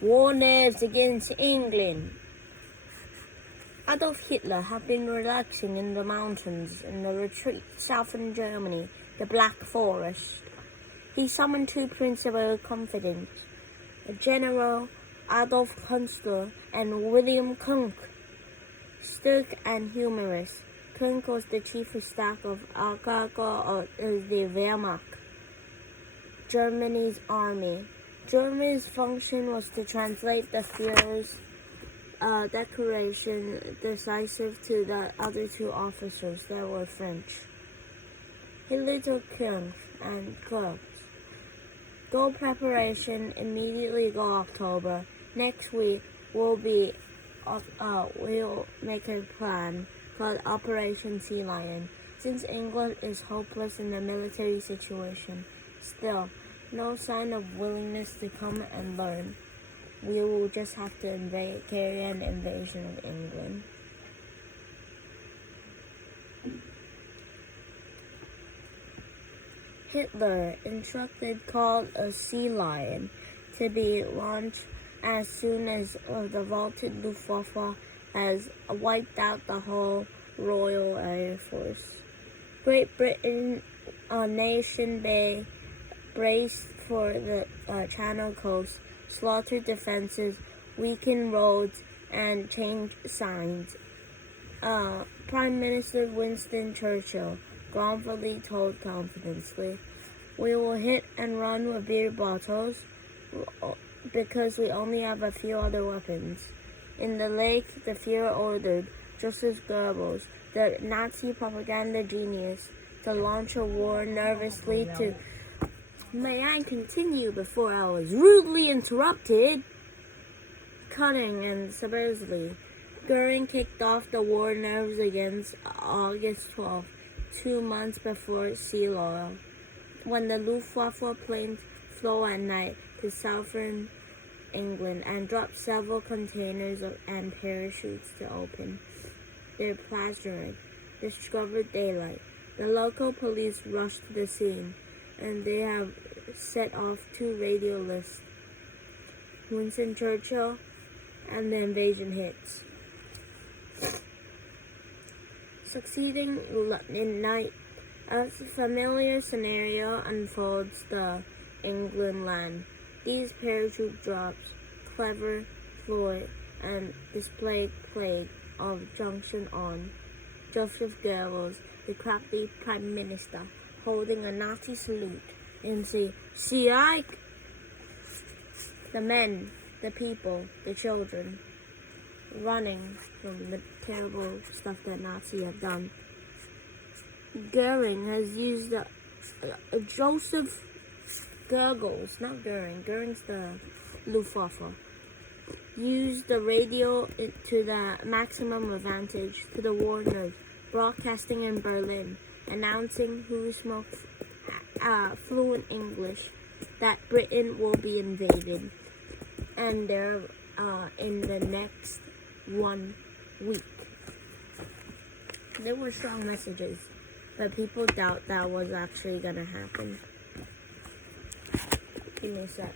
Warners against England. Adolf Hitler had been relaxing in the mountains in the retreat southern Germany, the Black Forest. He summoned two principal confidants, General Adolf Künstler and William Kunk. Stoic and humorous, Kunk was the chief of staff of of the Wehrmacht, Germany's army. Germany's function was to translate the Führer's declaration decisive to the other two officers that were French. Hitler took Kunk and clubs. Goal preparation immediately go October. Next week we'll make a plan called Operation Sea Lion. Since England is hopeless in the military situation, still no sign of willingness to come and learn. We will just have to carry an invasion of England. Hitler instructed called a Sea Lion to be launched as soon as the vaulted Luftwaffe has wiped out the whole Royal Air Force. Great Britain, Nation Bay, braced for the Channel Coast, slaughtered defenses, weakened roads, and changed signs. Prime Minister Winston Churchill gravely told confidently, "We will hit and run with beer bottles because we only have a few other weapons." In the lake, the Führer ordered Joseph Goebbels, the Nazi propaganda genius, to launch a war nervously to... May I continue before I was rudely interrupted? Cunning and subversively, Goering kicked off the war nerves against August 12th, 2 months before sea loyal, when the Luftwaffe planes flew at night to southern England and dropped several containers and parachutes to open their plasma discovered daylight. The local police rushed to the scene, and they have set off 2 radio lists, Winston Churchill and the invasion hits. Succeeding in night, a familiar scenario unfolds the England land. These parachute drops, clever ploy, and display plague of junction on Joseph Goebbels, the crafty prime minister, holding a Nazi salute and say, "See Ike!" The men, the people, the children, running from the terrible stuff that Nazis have done. Goering has used Joseph Goebbels, not Goering, Goering's the Luftwaffe, used the radio to the maximum advantage to the war nerves, broadcasting in Berlin, announcing who smoked fluent English that Britain will be invaded, and they're in the next 1 week. There were strong messages, but people doubt that was actually gonna happen. Give me a sec.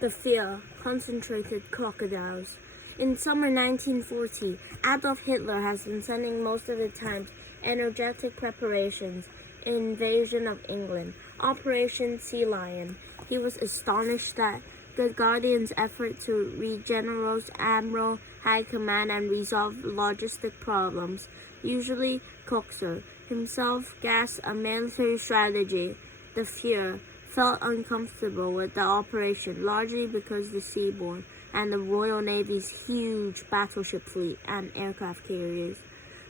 The fear, concentrated crocodiles. In summer 1940, Adolf Hitler has been spending most of the time energetic preparations, invasion of England, Operation Sea Lion. He was astonished that the Guardian's effort to regenerate Admiral High Command and resolve logistic problems, usually Koxer, himself gasped a military strategy. The Führer felt uncomfortable with the operation, largely because the seaborne and the Royal Navy's huge battleship fleet and aircraft carriers.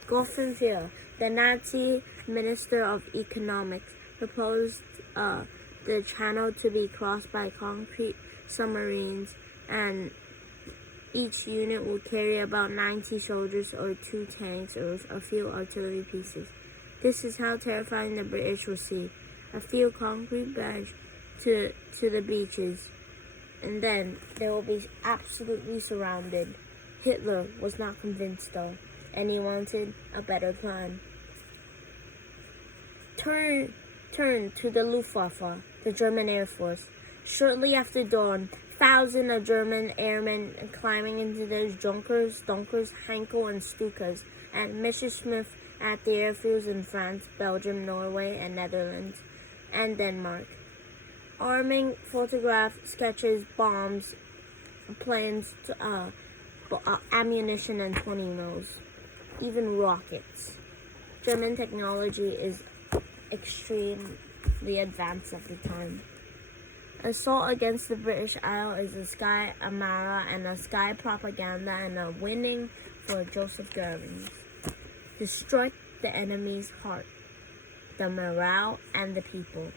Gottfried Führer, the Nazi Minister of Economics, proposed the channel to be crossed by concrete submarines, and each unit would carry about 90 soldiers or 2 tanks or a few artillery pieces. This is how terrifying the British will see. A few concrete barrage to the beaches, and then they will be absolutely surrounded. Hitler was not convinced though, and he wanted a better plan. Turn to the Luftwaffe, the German Air Force. Shortly after dawn, thousands of German airmen climbing into those Junkers, Dunkers, Heinkel, and Stukas, and Messerschmitt at the airfields in France, Belgium, Norway, and Netherlands, and Denmark. Arming photograph sketches, bombs, planes, ammunition, and 20 mils, even rockets. German technology is extremely advanced at the time. Assault against the British Isle is a sky Amara and a sky propaganda and a winning for Joseph Goebbels. To strike the enemy's heart, the morale, and the people.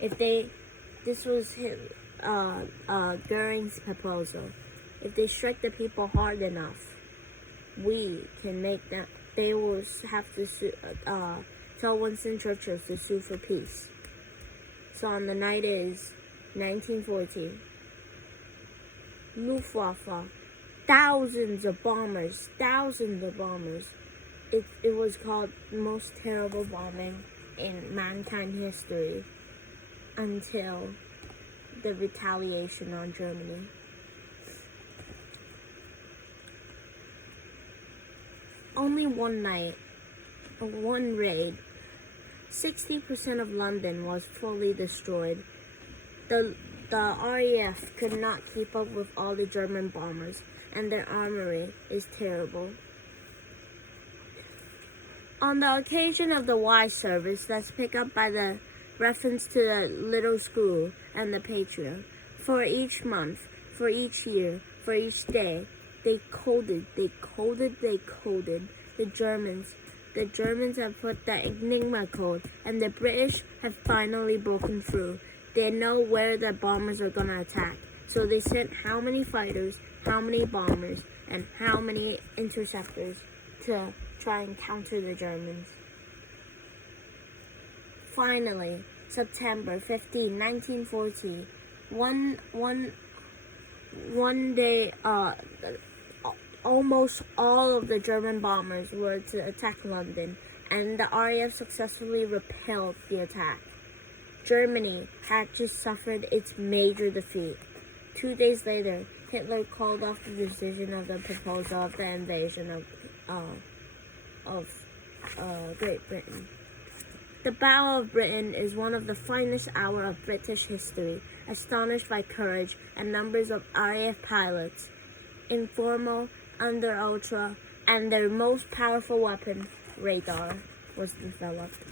This was Goering's proposal. If they strike the people hard enough, we can make them. They will have to tell Winston Churchill to sue for peace. So on the night is 1940. Luftwaffe, thousands of bombers. It was called the most terrible bombing in mankind history until the retaliation on Germany. Only one night, one raid, 60% of London was fully destroyed. The RAF could not keep up with all the German bombers, and their armory is terrible. On the occasion of the Y service, that's picked up by the reference to the little school and the patriot. For each month, for each year, for each day, they coded. The Germans have put the Enigma code, and the British have finally broken through. They know where the bombers are going to attack. So they sent how many fighters, how many bombers, and how many interceptors to try and counter the Germans. Finally, September 15, 1940, one day, almost all of the German bombers were to attack London, and the RAF successfully repelled the attack. Germany had just suffered its major defeat. 2 days later, Hitler called off the decision of the proposal of the invasion of Great Britain. The Battle of Britain is one of the finest hours of British history, astonished by courage and numbers of RAF pilots, informal, under ultra, and their most powerful weapon, radar, was developed.